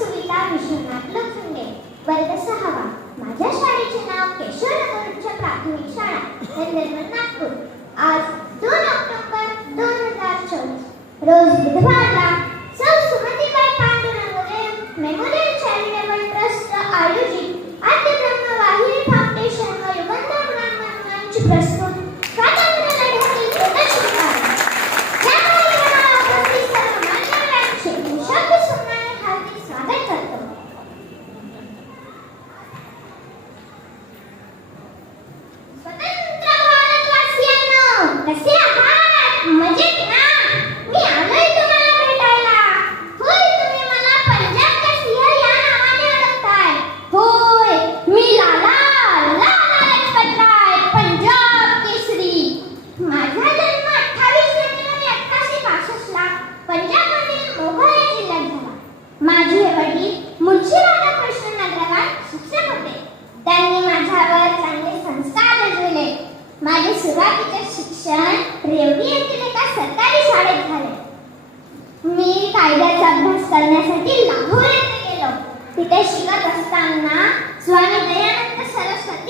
सुविधा विश्वनाथ लोखंडे वर्ग सहावा. माझ्या शाळेचे नाव केशवनगर उच्च प्राथमिक शाळा नंदनवन नागपूर. आज दोन ऑक्टोबर दोन हजार चोवीस रोज बुधवारला सौ Sumatibai Pandurang memorial charitable trust आयोजित आद्य ब्रह्मवाहिनी फाउंडेशन व युगंधर ब्राह्मण प्रस्तुत सुरुवातीचे शिक्षण रेवडी येथील एका सरकारी शाळेत झाले. मी कायद्याचा अभ्यास करण्यासाठी लाहोर येथे गेलो. तिथे शिकत असताना स्वामी दयानंद सरस्वती